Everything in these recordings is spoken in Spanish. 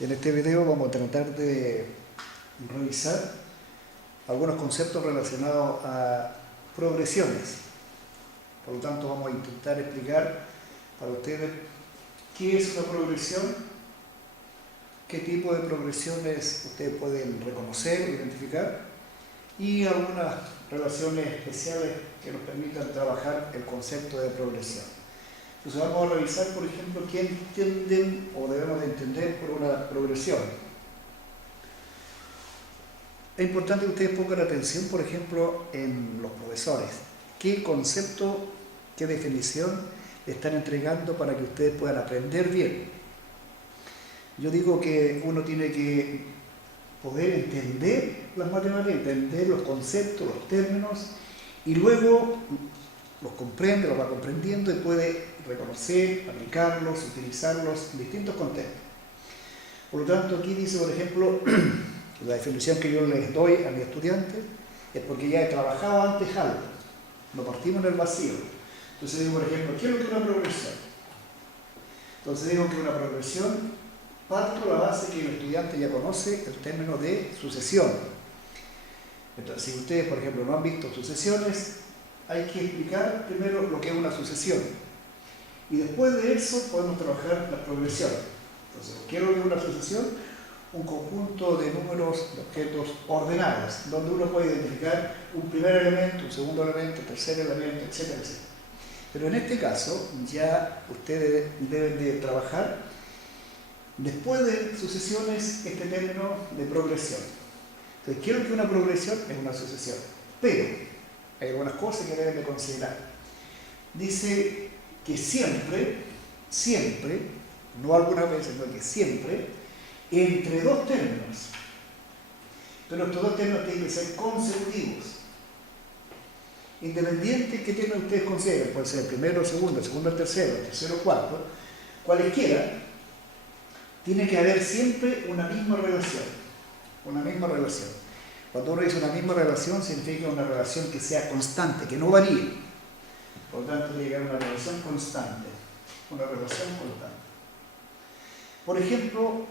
En este video vamos a tratar de revisar algunos conceptos relacionados a progresiones. Por lo tanto, vamos a intentar explicar para ustedes qué es una progresión, qué tipo de progresiones ustedes pueden reconocer, identificar, y algunas relaciones especiales que nos permitan trabajar el concepto de progresión. Entonces vamos a revisar, por ejemplo, qué entienden o debemos de entender por una progresión. Es importante que ustedes pongan atención, por ejemplo, en los profesores. ¿Qué concepto, qué definición le están entregando para que ustedes puedan aprender bien? Yo digo que uno tiene que poder entender las matemáticas, entender los conceptos, los términos, y luego los comprende, los va comprendiendo y puede reconocer, aplicarlos, utilizarlos en distintos contextos. Por lo tanto, aquí dice, por ejemplo, la definición que yo les doy a mis estudiantes es porque ya he trabajado antes algo, no partimos en el vacío. Entonces digo, por ejemplo, ¿qué es lo que es una progresión? Entonces digo que una progresión, parto la base que el estudiante ya conoce el término de sucesión. Entonces, si ustedes, por ejemplo, no han visto sucesiones, hay que explicar primero lo que es una sucesión. Y después de eso podemos trabajar las progresiones. Entonces, ¿qué es lo que es una sucesión? Un conjunto de números, de objetos ordenados, donde uno puede identificar un primer elemento, un segundo elemento, un tercer elemento, etcétera, etcétera. Pero en este caso, ya ustedes deben de trabajar, después de sucesiones, este término de progresión. Entonces, ¿qué es lo que es una progresión? Es una sucesión. Pero hay algunas cosas que deben de considerar. Dice que siempre, no algunas veces, sino que siempre, entre dos términos, pero estos dos términos tienen que ser consecutivos. Independiente de qué término ustedes consideren, puede ser el primero o el segundo o tercero o cuarto, cualesquiera, tiene que haber siempre una misma relación. Una misma relación. Cuando uno dice una misma relación, significa una relación que sea constante, que no varíe. Por lo tanto, tiene que haber una relación constante. Una relación constante. Por ejemplo,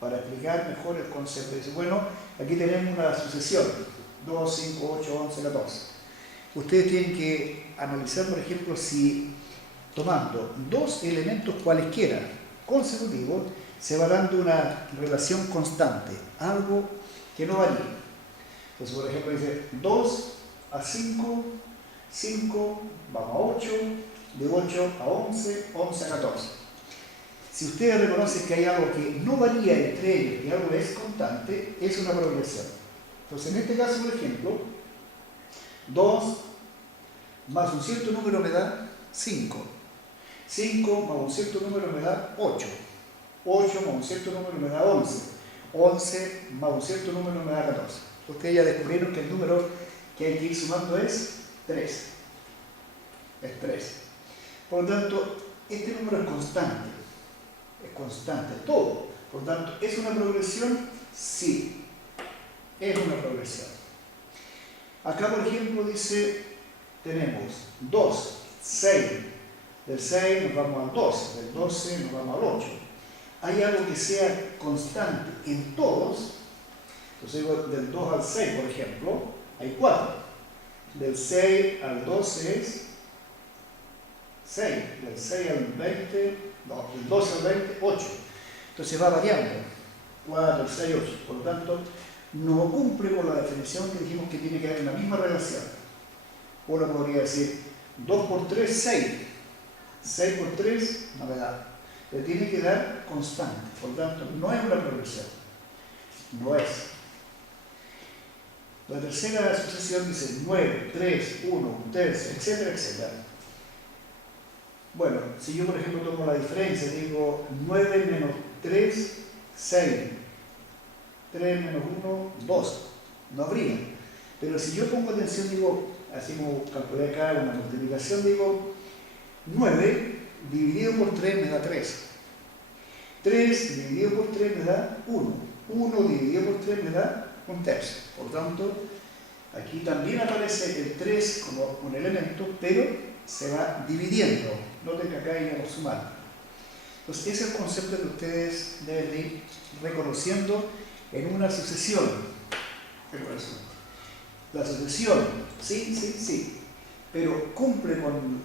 para explicar mejor el concepto, dice, bueno, aquí tenemos una sucesión, 2, 5, 8, 11, 14. Ustedes tienen que analizar, por ejemplo, si tomando dos elementos cualesquiera consecutivos, se va dando una relación constante, algo que no varía. Entonces, por ejemplo, dice 2 a 5, 5 vamos a 8, de 8 a 11, 11 a 14. Si ustedes reconocen que hay algo que no varía entre ellos y algo es constante, es una progresión. Entonces, en este caso, por ejemplo, 2 más un cierto número me da 5. 5 más un cierto número me da 8. 8 más un cierto número me da 11. 11 más un cierto número me da 14. Ustedes ya descubrieron que el número que hay que ir sumando es 3. Es 3. Por lo tanto, este número es constante. Es constante, todo. Por lo tanto, ¿es una progresión? Sí. Es una progresión. Acá, por ejemplo, dice, tenemos 2, 6. Del 6 nos vamos al 12. Del 12 nos vamos al 8. Hay algo que sea constante en todos. Entonces digo, del 2 al 6, por ejemplo, hay 4. Del 6 al 12 es 6. Del 6 al 20, no, del 12 al 20, 8. Entonces va variando. 4, 6, 8. Por lo tanto, no cumple con la definición que dijimos que tiene que haber una misma relación. Uno podría decir 2 por 3, 6. 6 por 3, no me da. Le tiene que dar constante. Por lo tanto, no es una progresión. No es. La tercera sucesión dice 9, 3, 1, un tercio, etcétera, etcétera. Bueno, si yo, por ejemplo, tomo la diferencia, digo 9 menos 3, 6. 3 menos 1, 2. No habría. Pero si yo pongo atención, digo, así como calculé acá una multiplicación, digo 9 dividido por 3 me da 3. 3 dividido por 3 me da 1. 1 dividido por 3 me da un tercio. Por lo tanto, aquí también aparece el 3 como un elemento, pero se va dividiendo. Noten que acá hay algo sumar. Entonces, ese es el concepto que ustedes deben de ir reconociendo en una sucesión. La sucesión, sí, sí, sí, pero cumple con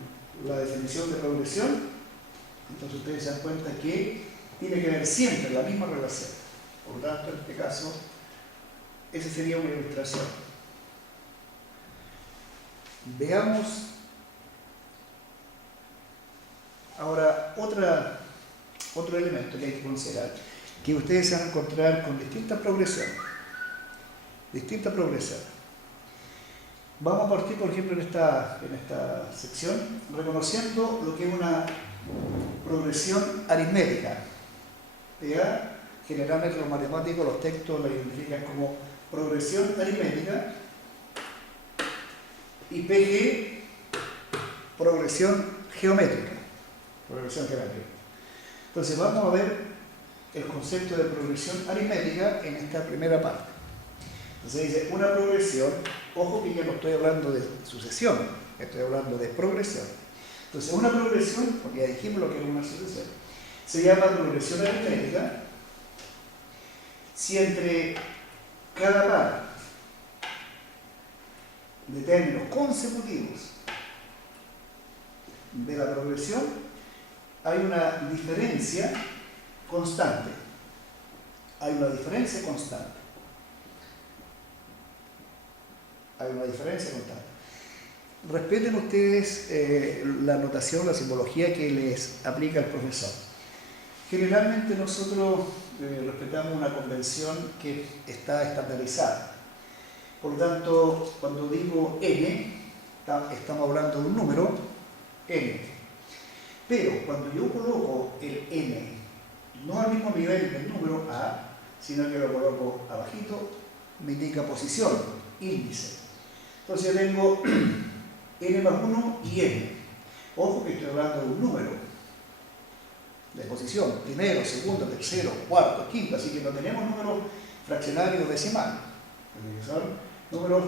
la definición de progresión. Entonces ustedes se dan cuenta que tiene que haber siempre la misma relación. Por lo tanto, en este caso, esa sería una ilustración. Veamos ahora otro elemento que hay que considerar, que ustedes se van a encontrar con distintas progresiones. Distintas progresiones. Vamos a partir, por ejemplo, en esta sección, reconociendo lo que es una progresión aritmética. ¿Ya? Generalmente los matemáticos, los textos la identifican como progresión aritmética, y PG, progresión geométrica. Progresión geométrica. Entonces vamos a ver el concepto de progresión aritmética en esta primera parte. Entonces dice una progresión, ojo que ya no estoy hablando de sucesión, estoy hablando de progresión. Entonces una progresión, porque ya dijimos lo que es una sucesión, se llama progresión aritmética si entre cada par de términos consecutivos de la progresión hay una diferencia constante. Hay una diferencia constante. Hay una diferencia constante. Respeten ustedes la notación, la simbología que les aplica el profesor. Generalmente nosotros respetamos una convención que está estandarizada. Por lo tanto, cuando digo n, estamos hablando de un número n. Pero cuando yo coloco el n, no al mismo nivel del número a, sino que lo coloco abajito, me indica posición, índice. Entonces yo tengo n más 1 y n. Ojo que estoy hablando de un número de posición, primero, segundo, tercero, cuarto, quinto, así que no tenemos números fraccionarios decimales, son números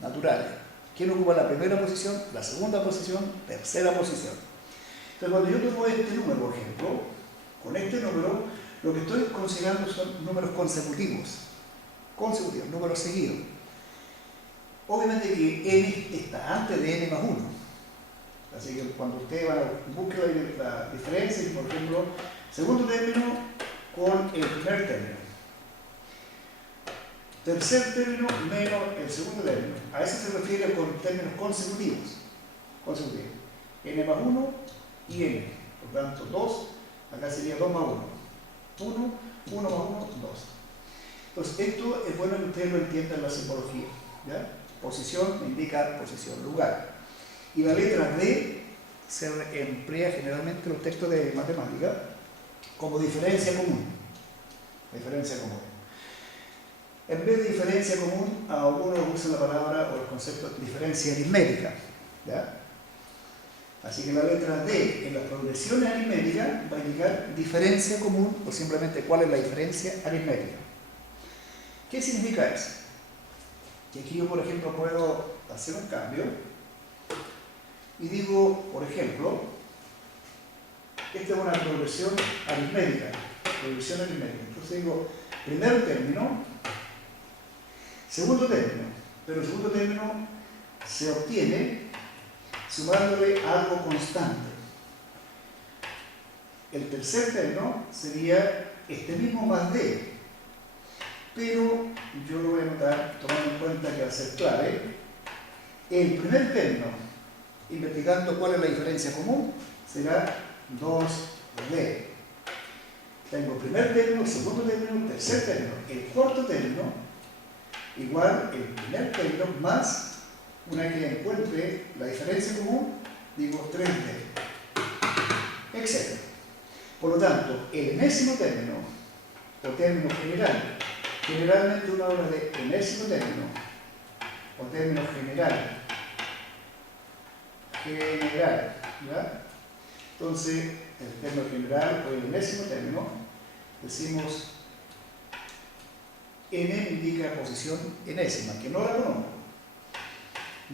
naturales. ¿Quién ocupa la primera posición, la segunda posición, tercera posición? Entonces cuando yo tomo este número, por ejemplo, con este número, lo que estoy considerando son números consecutivos, números seguidos. Obviamente que n está antes de n más 1. Así que cuando ustedes van a buscar la diferencia, por ejemplo, segundo término con el primer término. Tercer término menos el segundo término. A eso se refiere con términos consecutivos. N más 1 y n. Por tanto, 2, acá sería 2 más 1. 1, 1 más 1, 2. Entonces, esto es bueno que ustedes lo entiendan en la simbología. ¿Ya? Posición indica posición, lugar. Y la letra D se emplea generalmente en los textos de matemática como diferencia común. Diferencia común. En vez de diferencia común, algunos usan la palabra o el concepto de diferencia aritmética. ¿Ya? Así que la letra D en las progresiones aritméticas va a indicar diferencia común o simplemente cuál es la diferencia aritmética. ¿Qué significa eso? Que aquí yo, por ejemplo, puedo hacer un cambio y digo, por ejemplo, esta es una progresión aritmética. Entonces digo, primer término, segundo término, pero el segundo término se obtiene sumándole algo constante. El tercer término sería este mismo más d, pero yo lo voy a anotar tomando en cuenta que va a ser clave. El primer término, investigando cuál es la diferencia común, será 2d. Tengo primer término, segundo término, tercer término. El cuarto término, igual el primer término más, una que encuentre la diferencia común, digo 3d, etc. Por lo tanto, el enésimo término, o término general, generalmente uno habla de enésimo término, o término general, ¿ya? Entonces, el término general o el enésimo término, decimos n indica posición enésima, que no la conozco.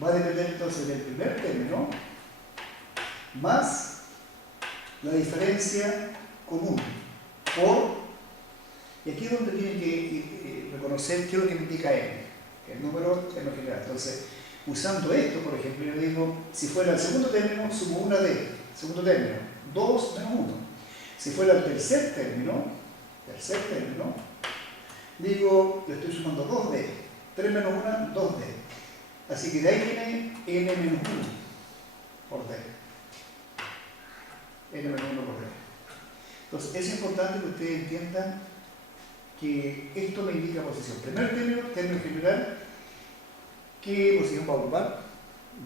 Va a depender entonces del primer término más la diferencia común por, y aquí es donde tienen que reconocer qué es lo que me indica n, que el número en lo general. Entonces, usando esto, por ejemplo, yo digo, si fuera el segundo término, sumo una d, segundo término, 2 menos 1. Si fuera el tercer término, digo, le estoy sumando 2d, 3 menos 1, 2d. Así que de ahí viene n menos 1 por d. N menos 1 por d. Entonces, es importante que ustedes entiendan que esto me indica posición. Primer término general, ¿qué posición va a ocupar?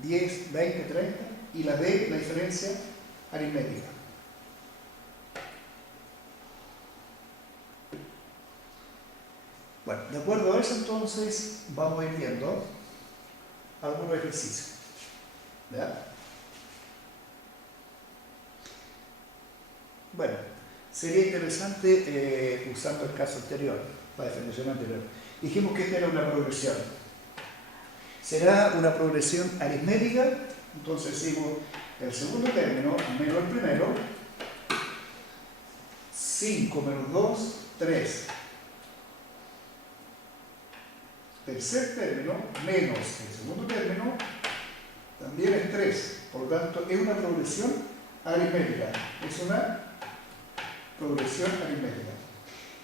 10, 20, 30, y la d, la diferencia aritmética. Bueno, de acuerdo a eso entonces vamos a ir viendo algunos ejercicios. ¿Ya? Bueno, sería interesante usando el caso anterior, la definición anterior. Dijimos que esta era una progresión. Será una progresión aritmética, entonces digo el segundo término menos el primero, 5 menos 2, 3. Tercer término menos el segundo término también es 3. Por lo tanto, es una progresión aritmética. Es una progresión aritmética.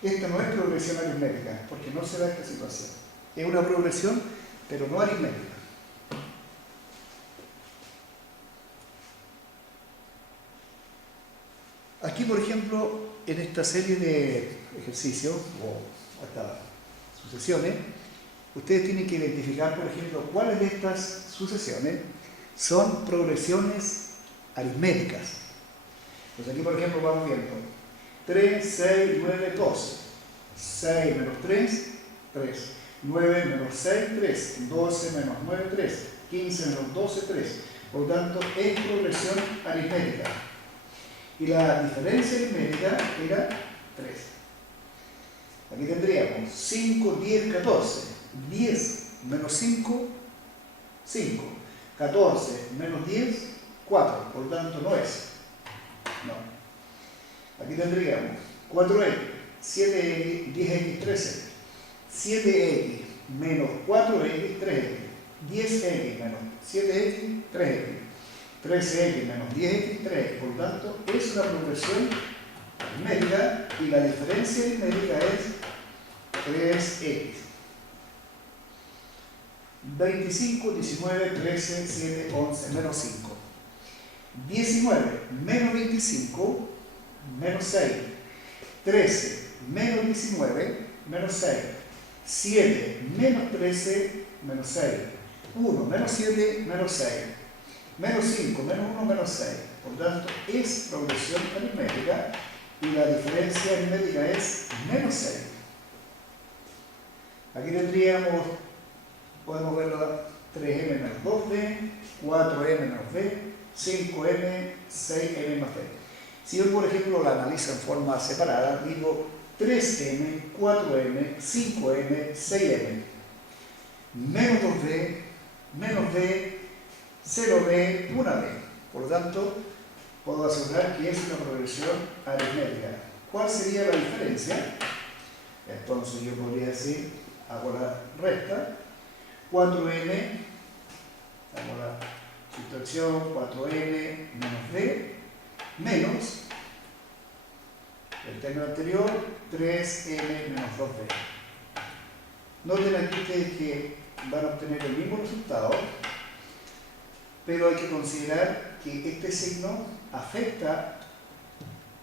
Esta no es progresión aritmética, porque no se da esta situación. Es una progresión, pero no aritmética. Aquí, por ejemplo, en esta serie de ejercicios, o hasta sucesiones, ustedes tienen que identificar, por ejemplo, cuáles de estas sucesiones son progresiones aritméticas. Entonces aquí, por ejemplo, vamos viendo 3, 6, 9, 12. 6 menos 3, 3. 9 menos 6, 3. 12 menos 9, 3. 15 menos 12, 3. Por lo tanto, es progresión aritmética. Y la diferencia aritmética era 3. Aquí tendríamos 5, 10, 14. 10 menos 5, 5. 14 menos 10, 4. Por lo tanto, no es. No. Aquí tendríamos 4x, 7x, 10x, 13x. 7x menos 4x, 3x. 10x menos 7x, 3x. 13x menos 10x, 3x. Por lo tanto, es una progresión aritmética y la diferencia aritmética es 3x. 25, 19, 13, 7, 11, menos 5. 19 menos 25, menos 6. 13 menos 19, menos 6. 7 menos 13, menos 6. 1 menos 7, menos 6. Menos 5, menos 1, menos 6. Por tanto, es progresión aritmética y la diferencia aritmética es menos 6. Aquí tendríamos, podemos verlo, 3m menos 2d, 4m menos d, 5m, 6m más d. Si yo, por ejemplo, la analizo en forma separada, digo 3m, 4m, 5m, 6m, menos 2d, menos d, 0d, 1d. Por lo tanto, puedo asegurar que es una progresión aritmética. ¿Cuál sería la diferencia? Entonces yo podría decir, hago la resta, 4n, hago la sustracción, 4n menos d, menos el término anterior, 3m menos 2d. Noten aquí ustedes que van a obtener el mismo resultado, pero hay que considerar que este signo afecta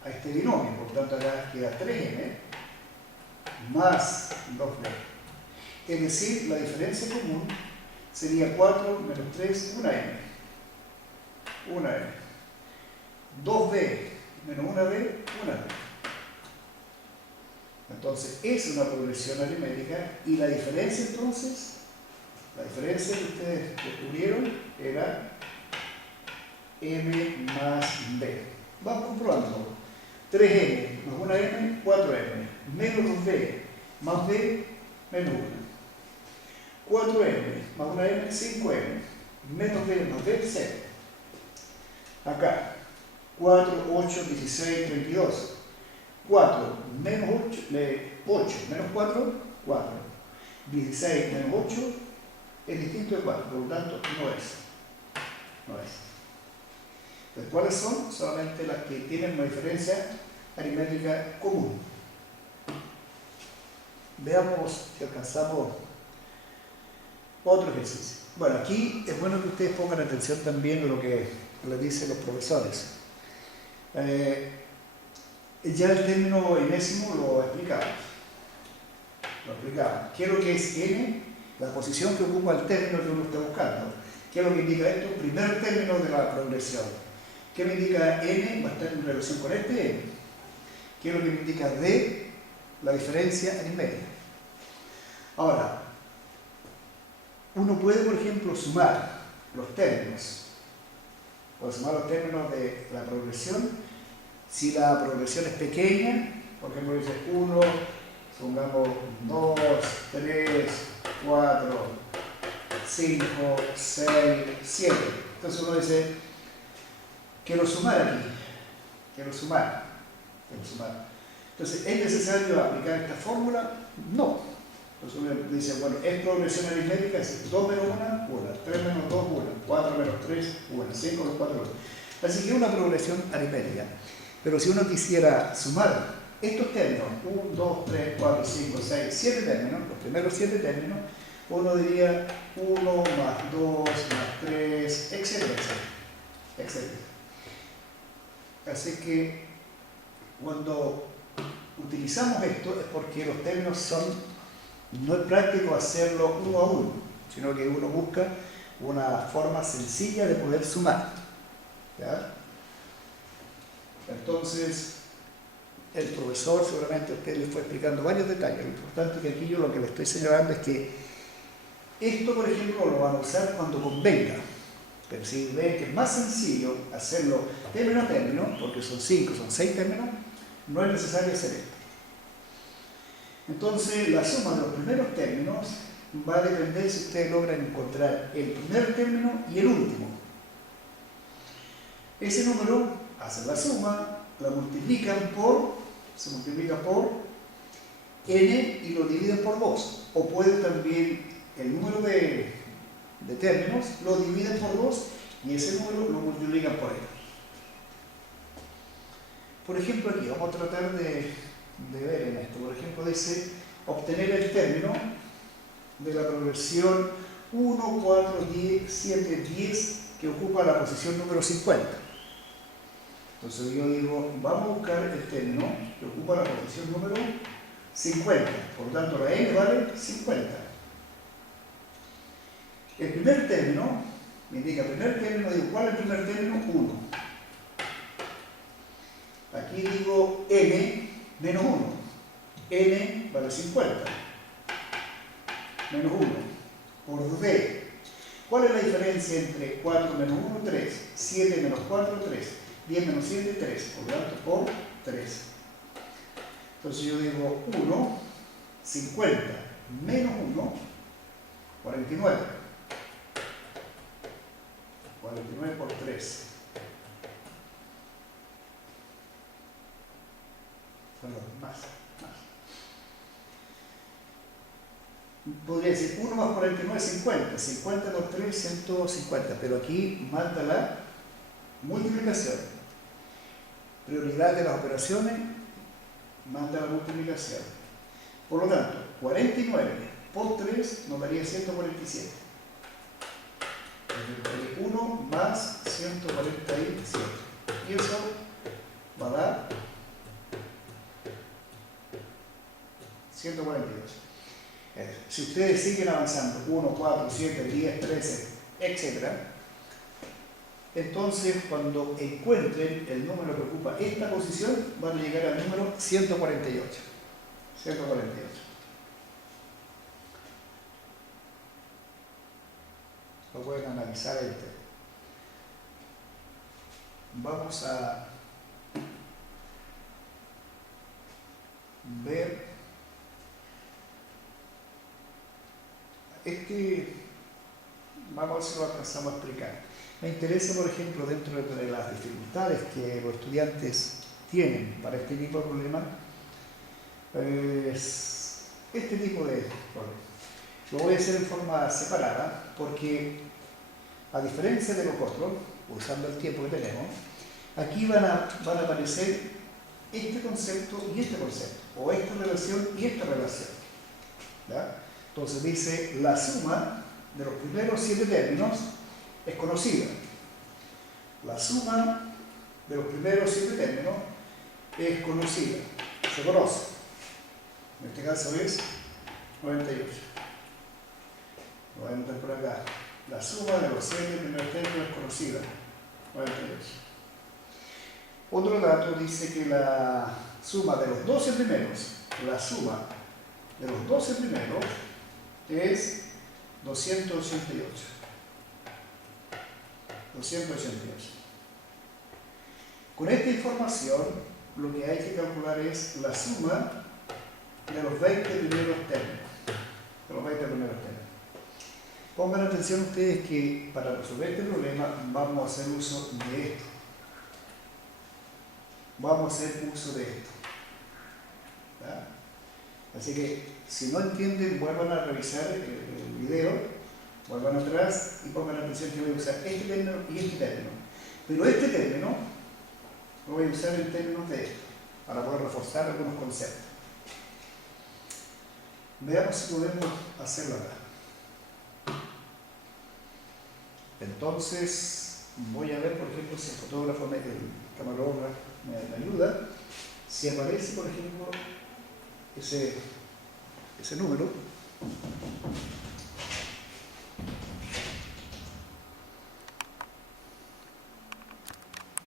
a este binomio. Por tanto, acá queda 3m más 2d. Es decir, la diferencia común sería 4 menos 3, 1m. 1m. 2d menos 1d, 1d. Entonces, es una progresión aritmética y la diferencia entonces, la diferencia que ustedes descubrieron era m más d. Vamos comprobando. 3m más 1m, 4m. Menos 2d más d, menos 1. 4m más 1m, 5m. Menos d más d, 0. Acá, 4, 8, 16, 32. 4 menos 8 menos 4, 4. 16 menos 8 es distinto de 4, por lo tanto no es. No es. Entonces, ¿cuáles son? Solamente las que tienen una diferencia aritmética común. Veamos si alcanzamos otro ejercicio. Bueno, aquí es bueno que ustedes pongan atención también a lo que les dicen los profesores. Ya el término enésimo lo explicamos. ¿Qué es lo que es n? La posición que ocupa el término que uno está buscando. ¿Qué es lo que indica esto? Primer término de la progresión. ¿Qué me indica n? Va a estar en relación con este n. ¿Qué es lo que me indica d? La diferencia aritmética. Ahora, uno puede, por ejemplo, sumar los términos. Puede sumar los términos de la progresión. Si la progresión es pequeña, por ejemplo, dice 1, pongamos 2, 3, 4, 5, 6, 7. Entonces uno dice, quiero sumar aquí. Quiero sumar. Entonces, ¿es necesario aplicar esta fórmula? No. Entonces uno dice, bueno, es progresión aritmética, es 2 menos 1, 1, 3 menos 2, 1, 4 menos 3, 1, 5 menos 4, 1. Así que es una progresión aritmética. Pero si uno quisiera sumar estos términos, 1, 2, 3, 4, 5, 6, 7 términos, los primeros 7 términos, uno diría 1 más 2 más 3, etcétera, etcétera. Así que cuando utilizamos esto es porque los términos son, no es práctico hacerlo uno a uno, sino que uno busca una forma sencilla de poder sumar. ¿Ya? Entonces, el profesor seguramente a usted les fue explicando varios detalles. Lo importante es que aquí yo lo que le estoy señalando es que esto, por ejemplo, lo van a usar cuando convenga. Pero si ven que es más sencillo hacerlo término a término, porque son 5, son 6 términos, no es necesario hacer esto. Entonces, la suma de los primeros términos va a depender si ustedes logran encontrar el primer término y el último. Ese número hacen la suma, la multiplican se multiplica por n y lo dividen por 2. O pueden también el número de términos lo dividen por 2 y ese número lo multiplican por n. Por ejemplo, aquí vamos a tratar de ver en esto. Por ejemplo, dice obtener el término de la progresión 1, 4, 10, 7, 10 que ocupa la posición número 50. Entonces yo digo, vamos a buscar el término que ocupa la posición número 50. Por lo tanto, la n vale 50. El primer término, me indica primer término, digo, ¿cuál es el primer término? 1. Aquí digo n menos 1. N vale 50. Menos 1. Por d. ¿Cuál es la diferencia entre 4 menos 1? 3. 7 menos 4, 3. 10 menos 7, 3. Por lo tanto, por 3. Entonces yo digo 1, 50 menos 1, 49. 49 por 3. Perdón, más. Podría decir 1 más 49 es 50. 50 por 3, 150. Pero aquí manda la multiplicación. Prioridad de las operaciones, manda la multiplicación. Por lo tanto, 49 por 3 nos daría 147. 1 más 147. Y eso va a dar 142. Si ustedes siguen avanzando, 1, 4, 7, 10, 13, etc., entonces cuando encuentren el número que ocupa esta posición, van a llegar al número 148. 148. Lo pueden analizar ahí. Vamos a ver vamos a ver si lo alcanzamos a explicar. Me interesa, por ejemplo, dentro de las dificultades que los estudiantes tienen para este tipo de problema es este tipo de problema. Lo voy a hacer en forma separada porque, a diferencia de los otros, usando el tiempo que tenemos, aquí van a aparecer este concepto y este concepto, o esta relación y esta relación. ¿Ya? Entonces dice, la suma de los primeros 7 términos es conocida. La suma de los primeros 7 términos es conocida, se conoce. En este caso es 98. Lo voy a anotar por acá. La suma de los 7 primeros términos es conocida, 98. Otro dato dice que la suma de los 12 primeros, la suma de los 12 primeros es 288. 288. Con esta información, lo que hay que calcular es la suma de los 20 primeros términos. De los 20 primeros términos. Pongan atención ustedes que para resolver este problema vamos a hacer uso de esto. Vamos a hacer uso de esto. ¿Ya? Así que, si no entienden, vuelvan a revisar el video, vuelvan atrás y pongan atención que voy a usar este término y este término. Pero este término lo voy a usar en términos de esto, para poder reforzar algunos conceptos. Veamos si podemos hacerlo acá. Entonces, voy a ver, por ejemplo, si el fotógrafo, el camarógrafo me ayuda, si aparece, por ejemplo, ese número.